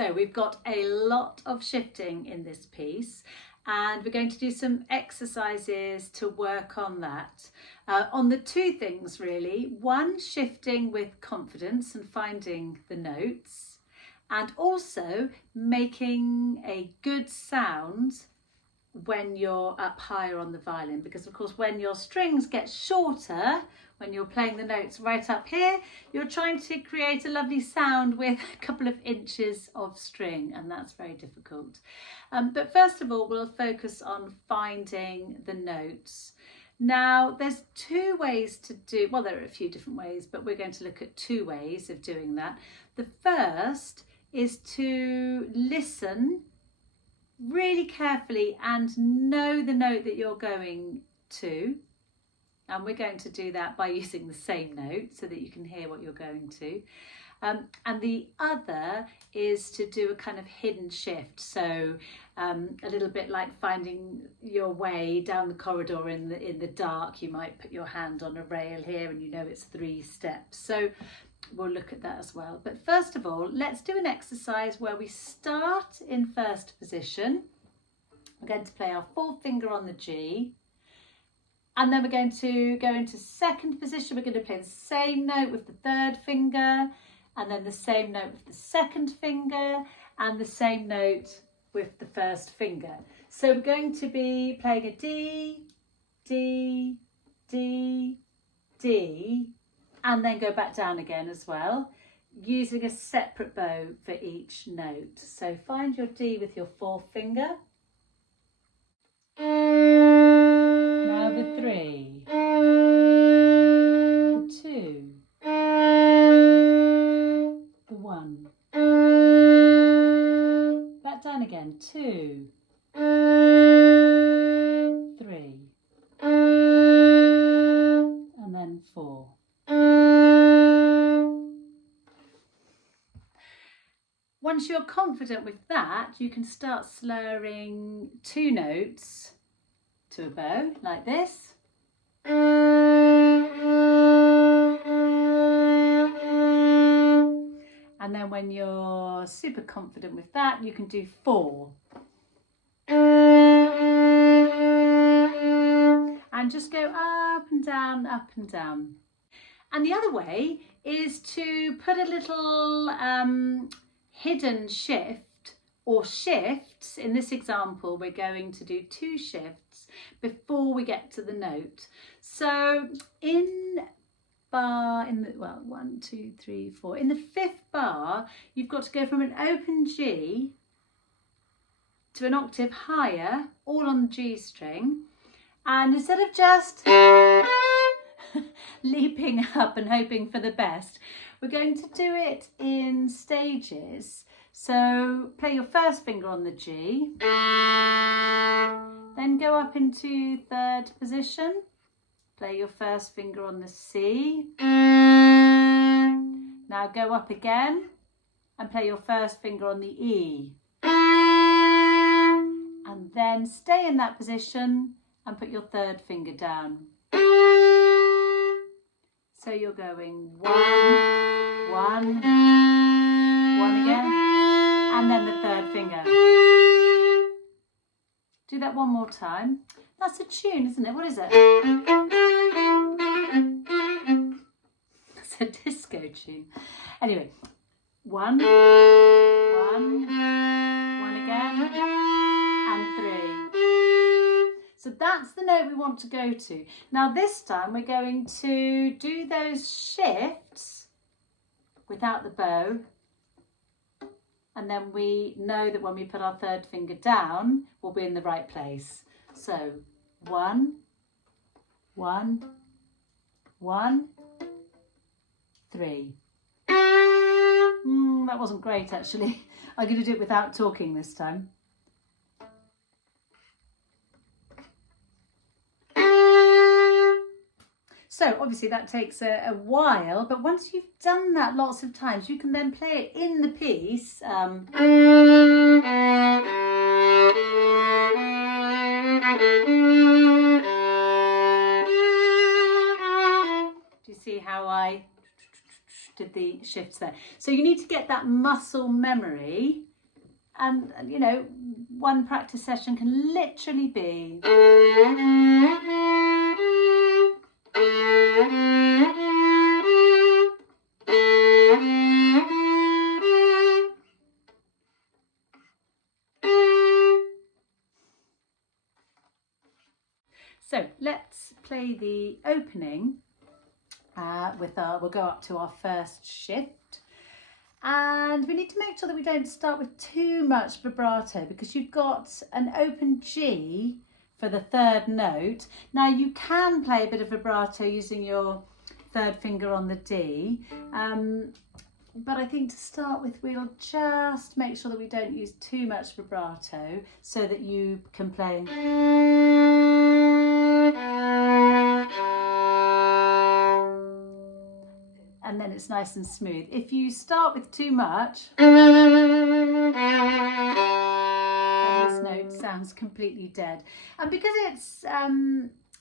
So we've got a lot of shifting in this piece, and we're going to do some exercises to work on that. On the two things really, one, shifting with confidence and finding the notes, and also making a good sound when you're up higher on the violin, because of course when your strings get shorter, when you're playing the notes right up here, you're trying to create a lovely sound with a couple of inches of string, and that's very difficult. But first of all, we'll focus on finding the notes. Now, there's two ways to do, well, there are a few different ways, but we're going to look at two ways of doing that. The first is to listen really carefully and know the note that you're going to. And we're going to do that by using the same note so that you can hear what you're going to. And the other is to do a kind of hidden shift. So a little bit like finding your way down the corridor in the dark. You might put your hand on a rail here and you know it's 3 steps. So we'll look at that as well. But first of all, let's do an exercise where we start in first position. We're going to play our 4th finger on the G. And then we're going to go into second position. We're going to play the same note with the 3rd finger, and then the same note with the 2nd finger, and the same note with the 1st finger. So we're going to be playing a D, D, D, D, and then go back down again as well, using a separate bow for each note. So find your D with your 4th finger. Now the 3, the 2, the 1. Back down again, 2, 3, and then 4. Once you're confident with that, you can start slurring 2 notes to a bow like this. And then when you're super confident with that, you can do 4. And just go up and down, up and down. And the other way is to put a little hidden shift or shifts. In this example, we're going to do 2 shifts before we get to the note. So in bar, in the 1, 2, 3, 4, in the 5th bar, you've got to go from an open G to an octave higher, all on the G string. And instead of just leaping up and hoping for the best, we're going to do it in stages. So play your 1st finger on the G, then go up into 3rd position, play your 1st finger on the C, now go up again and play your 1st finger on the E, and then stay in that position and put your 3rd finger down. So you're going 1, 1, 1 again, and then the 3rd finger. Do that one more time. That's a tune, isn't it? What is it? That's a disco tune. Anyway, 1, 1, 1 again, and 3. So that's the note we want to go to. Now this time we're going to do those shifts without the bow, and then we know that when we put our 3rd finger down, we'll be in the right place. So 1, 1, 1, 3. That wasn't great actually. I'm going to do it without talking this time. So obviously that takes a while, but once you've done that lots of times, you can then play it in the piece. Do you see how I did the shifts there? So you need to get that muscle memory And you know, one practice session can literally be so let's play the opening we'll go up to our first shift, and we need to make sure that we don't start with too much vibrato because you've got an open G for the third note. Now you can play a bit of vibrato using your third finger on the D, but I think to start with we'll just make sure that we don't use too much vibrato so that you can play and then it's nice and smooth. If you start with too much, then this note sounds completely dead. And because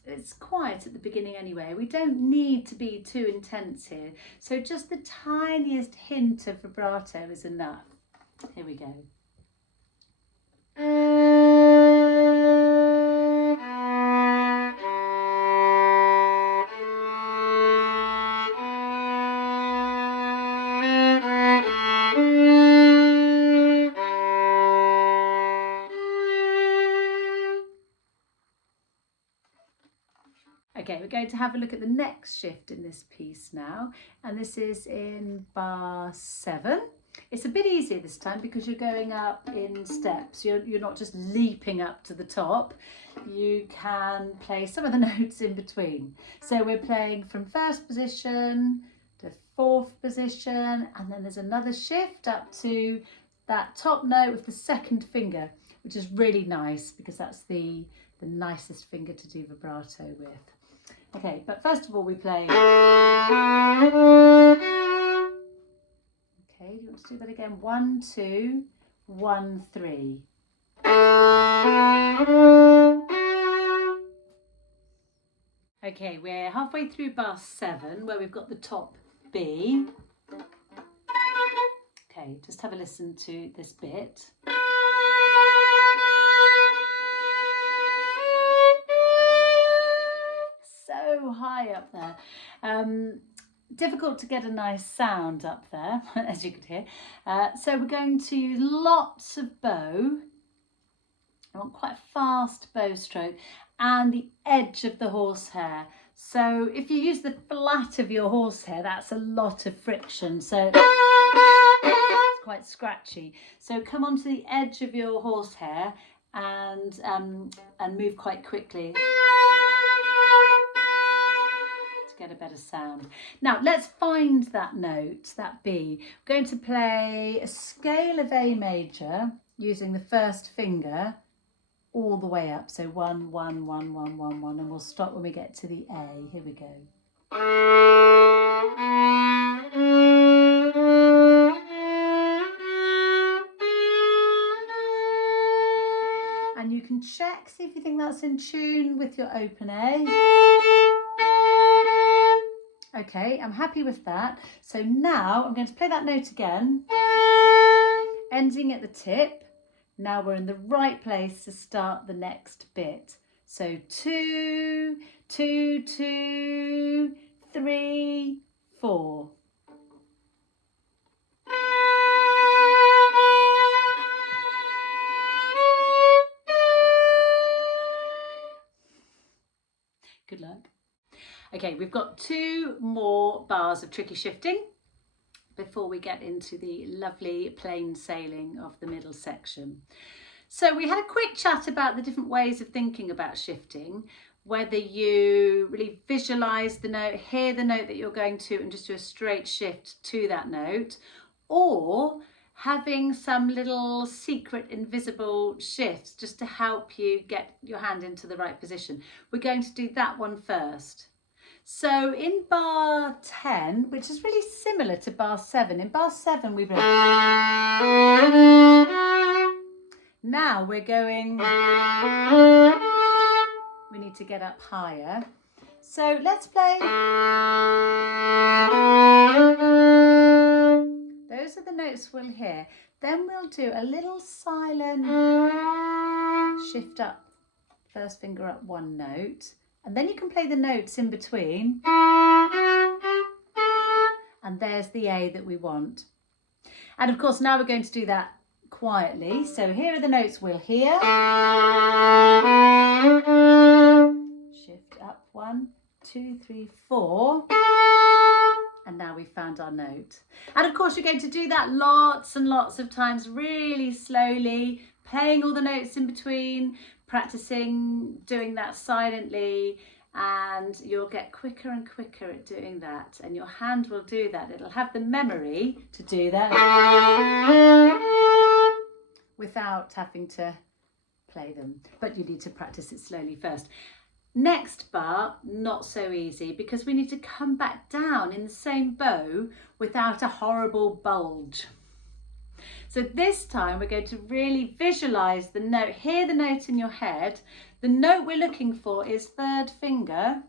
it's quiet at the beginning anyway, we don't need to be too intense here. So just the tiniest hint of vibrato is enough. Here we go. Okay, we're going to have a look at the next shift in this piece now, and this is in bar 7. It's a bit easier this time because you're going up in steps. You're not just leaping up to the top. You can play some of the notes in between. So we're playing from first position to fourth position, and then there's another shift up to that top note with the second finger, which is really nice because that's the nicest finger to do vibrato with. Okay, but first of all we play. Okay, do you want to do that again? 1, 2, 1, 3. Okay, we're halfway through bar 7 where we've got the top B. Okay, just have a listen to this bit. So high up there. Difficult to get a nice sound up there, as you could hear. So we're going to use lots of bow. I want quite a fast bow stroke and the edge of the horsehair. So if you use the flat of your horsehair, that's a lot of friction. So it's quite scratchy. So come onto the edge of your horsehair and move quite quickly. Get a better sound. Now let's find that note, that B. We're going to play a scale of A major using the first finger all the way up. So 1, 1, 1, 1, 1, 1, and we'll stop when we get to the A. Here we go. And you can check, see if you think that's in tune with your open A. Okay, I'm happy with that. So now I'm going to play that note again, ending at the tip. Now we're in the right place to start the next bit. So 2, 2, 2, 3, 4. Good luck. Okay, we've got 2 more bars of tricky shifting before we get into the lovely plain sailing of the middle section. So we had a quick chat about the different ways of thinking about shifting, whether you really visualize the note, hear the note that you're going to and just do a straight shift to that note, or having some little secret invisible shifts just to help you get your hand into the right position. We're going to do that one first. So in bar 10, which is really similar to bar 7, in bar 7 we've read. Now we're going, we need to get up higher. So let's play. Those are the notes notes we'll hear. Then we'll do a little silent shift up, first finger up one note, and then you can play the notes in between. And there's the A that we want. And of course, now we're going to do that quietly. So here are the notes we'll hear. Shift up 1, 2, 3, 4. And now we've found our note. And of course, you're going to do that lots and lots of times, really slowly, playing all the notes in between, practicing doing that silently, and you'll get quicker and quicker at doing that. And your hand will do that. It'll have the memory to do that without having to play them. But you need to practice it slowly first. Next bar, not so easy, because we need to come back down in the same bow without a horrible bulge. So this time we're going to really visualize the note, hear the note in your head. The note we're looking for is third finger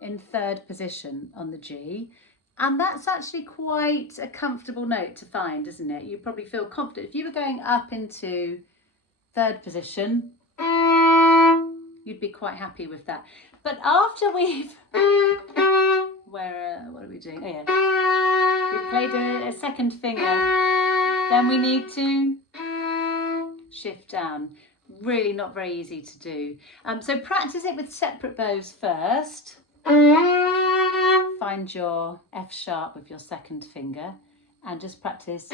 in third position on the G. And that's actually quite a comfortable note to find, isn't it? You probably feel confident. If you were going up into third position, you'd be quite happy with that. But after we've, what are we doing? Oh yeah, we've played a second finger, then we need to shift down. Really not very easy to do. So practice it with separate bows first. Find your F sharp with your second finger and just practice.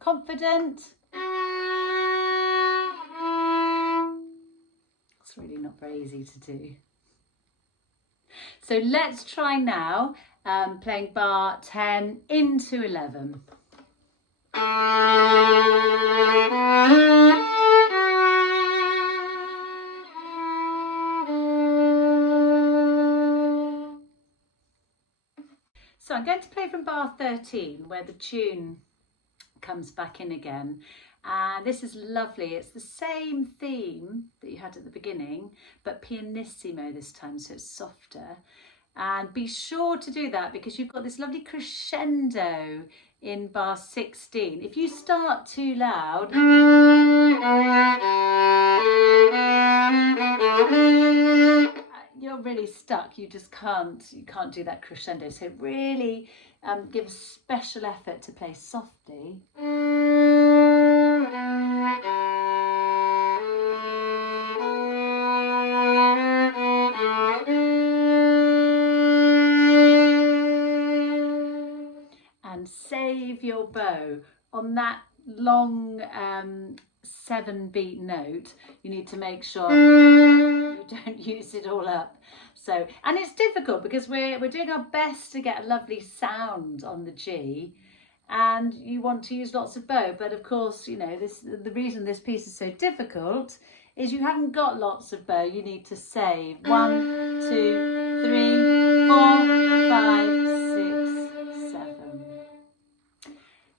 Confident. It's really not very easy to do. So let's try now playing bar 10 into 11. So I'm going to play from bar 13 where the tune comes back in again, and this is lovely. It's the same theme that you had at the beginning, but pianissimo this time, so it's softer. And be sure to do that because you've got this lovely crescendo in bar 16. If you start too loud, you're really stuck. You can't do that crescendo. So really give a special effort to play softly. And save your bow on that long 7-beat note. You need to make sure you don't use it all up. So, and it's difficult because we're doing our best to get a lovely sound on the G, and you want to use lots of bow, but of course, you know, the reason this piece is so difficult is you haven't got lots of bow. You need to save 1, 2, 3, 4, 5, 6,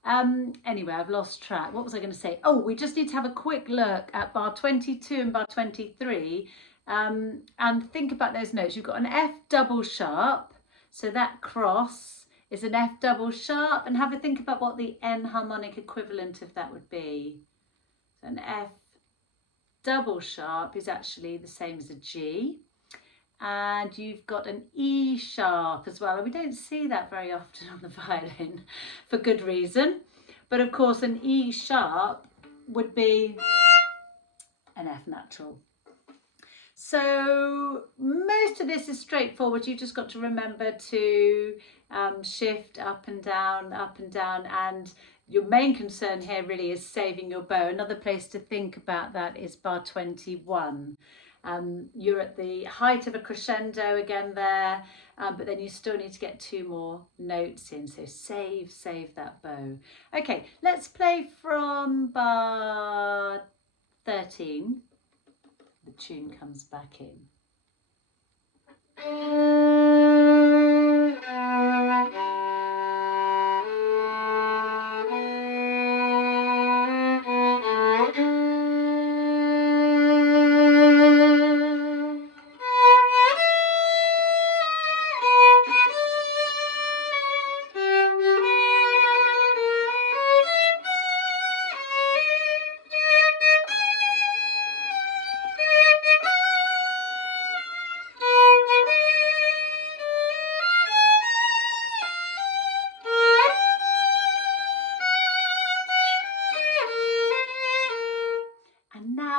7. Anyway, I've lost track. What was I going to say? Oh, we just need to have a quick look at bar 22 and bar 23 and think about those notes. You've got an F double sharp, so that cross is an F double sharp, and have a think about what the N harmonic equivalent of that would be. So an F double sharp is actually the same as a G. And you've got an E sharp as well. And we don't see that very often on the violin for good reason. But of course, an E sharp would be an F natural. So most of this is straightforward. You've just got to remember to shift up and down, and your main concern here really is saving your bow. Another place to think about that is bar 21. You're at the height of a crescendo again there, but then you still need to get 2 more notes in, so save that bow. Okay, let's play from bar 13. The tune comes back in.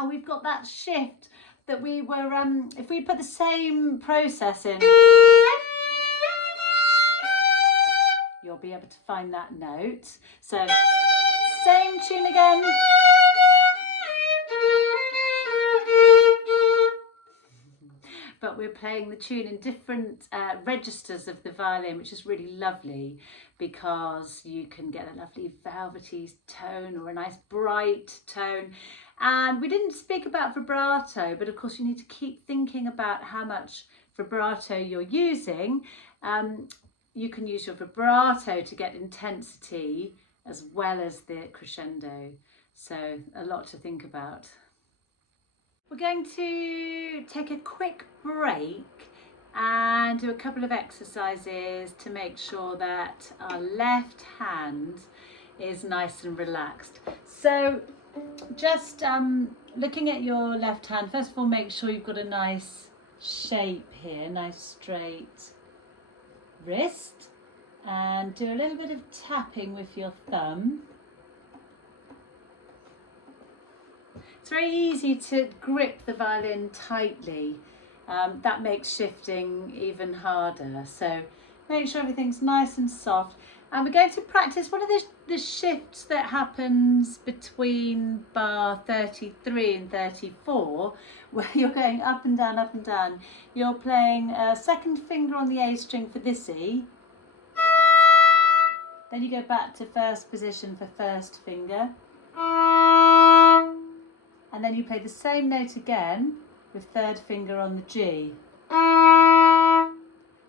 now we've got that shift that we were, if we put the same process in, you'll be able to find that note. So same tune again. But we're playing the tune in different registers of the violin, which is really lovely because you can get a lovely velvety tone or a nice bright tone. And we didn't speak about vibrato, but of course you need to keep thinking about how much vibrato you're using. You can use your vibrato to get intensity as well as the crescendo. So a lot to think about. We're going to take a quick break and do a couple of exercises to make sure that our left hand is nice and relaxed. So just looking at your left hand, first of all, make sure you've got a nice shape here, nice straight wrist, and do a little bit of tapping with your thumb. It's very easy to grip the violin tightly. That makes shifting even harder. So make sure everything's nice and soft. And we're going to practice one of the shifts that happens between bar 33 and 34, where you're going up and down, up and down. You're playing a second finger on the A string for this E. Then you go back to first position for first finger. And then you play the same note again with third finger on the G.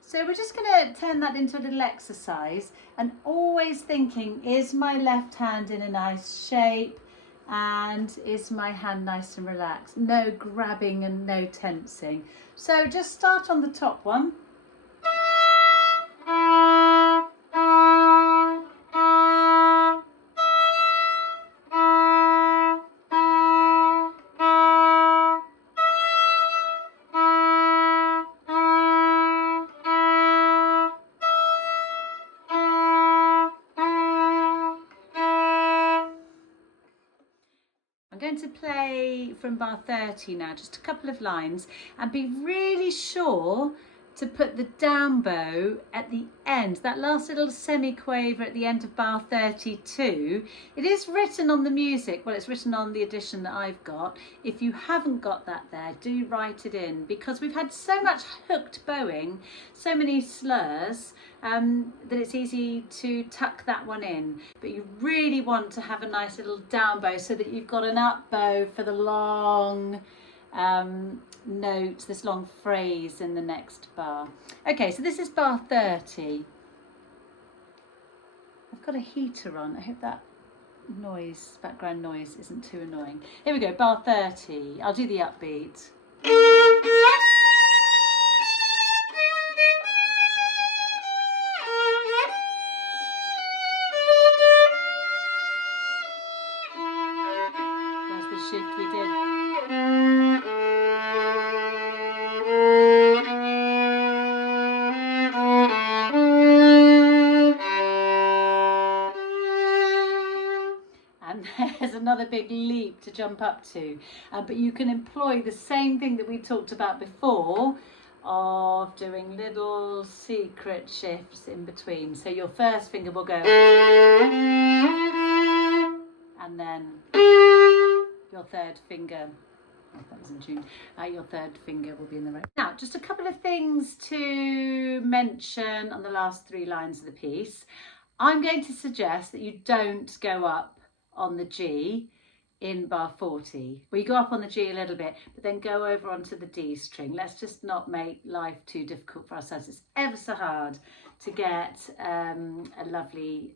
So we're just going to turn that into a little exercise and always thinking, is my left hand in a nice shape and is my hand nice and relaxed? No grabbing and no tensing. So just start on the top one. To play from bar 30 now, just a couple of lines, and be really sure to put the down bow at the end, that last little semi-quaver at the end of bar 32. It is written on the music, well, it's written on the edition that I've got. If you haven't got that there, do write it in, because we've had so much hooked bowing, so many slurs, that it's easy to tuck that one in. But you really want to have a nice little down bow so that you've got an up bow for the long note, this long phrase in the next bar. Okay, so this is bar 30. I've got a heater on. I hope that noise, background noise, isn't too annoying. Here we go, bar 30. I'll do the upbeat. That's the shift we did. There's another big leap to jump up to, but you can employ the same thing that we talked about before of doing little secret shifts in between. So your first finger will go and then your third finger, oh, that was in tune, your third finger will be in the right. Now, just a couple of things to mention on the last three lines of the piece. I'm going to suggest that you don't go up on the G in bar 40. Well, you go up on the G a little bit, but then go over onto the D string. Let's just not make life too difficult for ourselves. It's ever so hard to get a lovely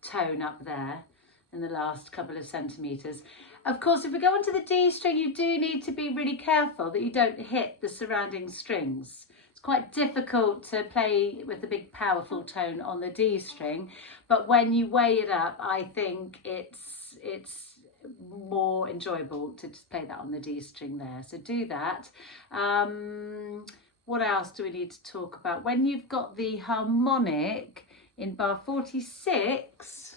tone up there in the last couple of centimetres. Of course, if we go onto the D string, you do need to be really careful that you don't hit the surrounding strings. It's quite difficult to play with a big powerful tone on the D string, but when you weigh it up, I think it's more enjoyable to just play that on the D string there. So do that. What else do we need to talk about? When you've got the harmonic in bar 46,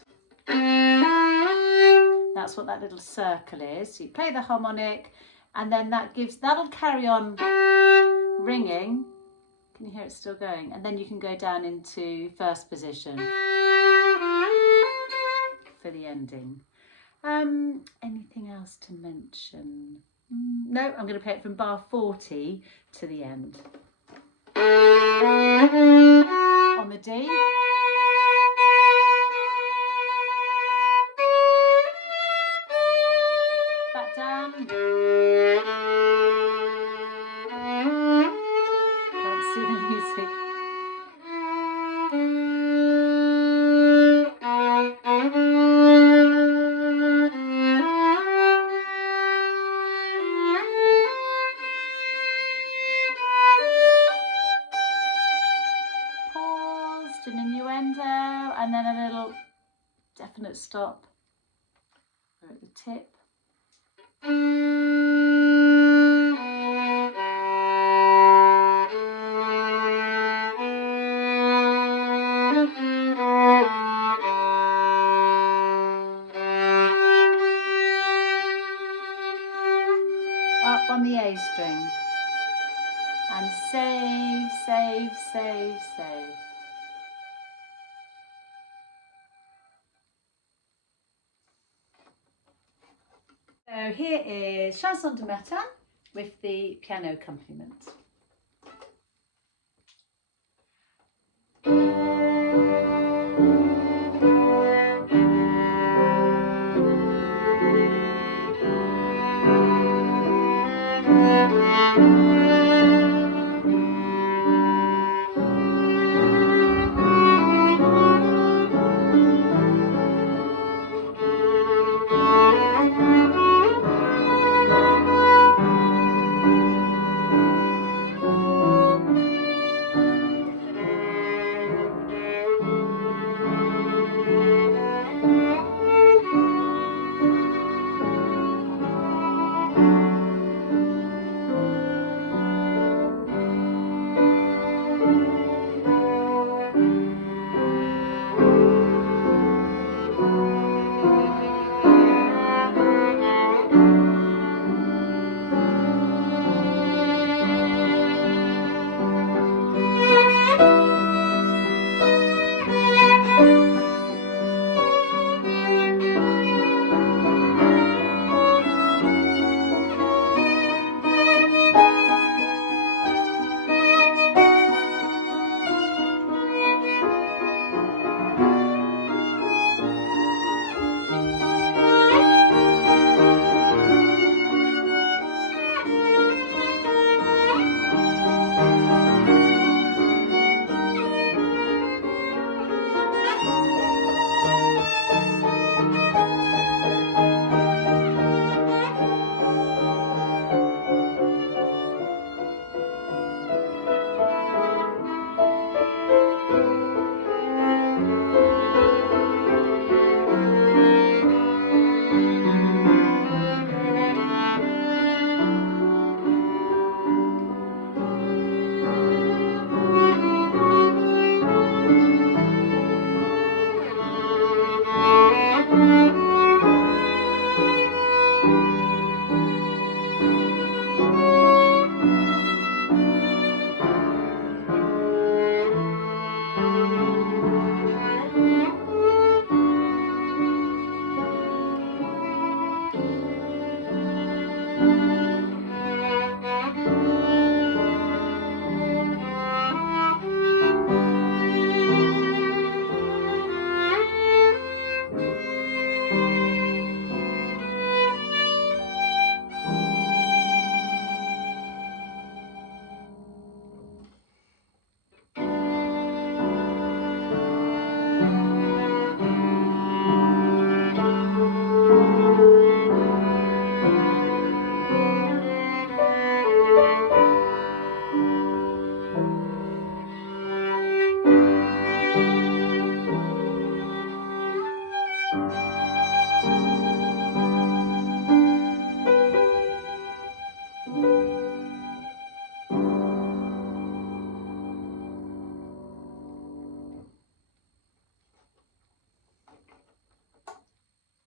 that that's what that little circle is. So you play the harmonic, and then that'll carry on ringing. Can you hear it still going? And then you can go down into first position for the ending. Anything else to mention? No, I'm going to play it from bar 40 to the end. On the D. Back down. Can't see the music. And then a little definite stop. We're at the tip. Up on the A string. And save, save, save, save. So here is Chanson de Matin with the piano accompaniment.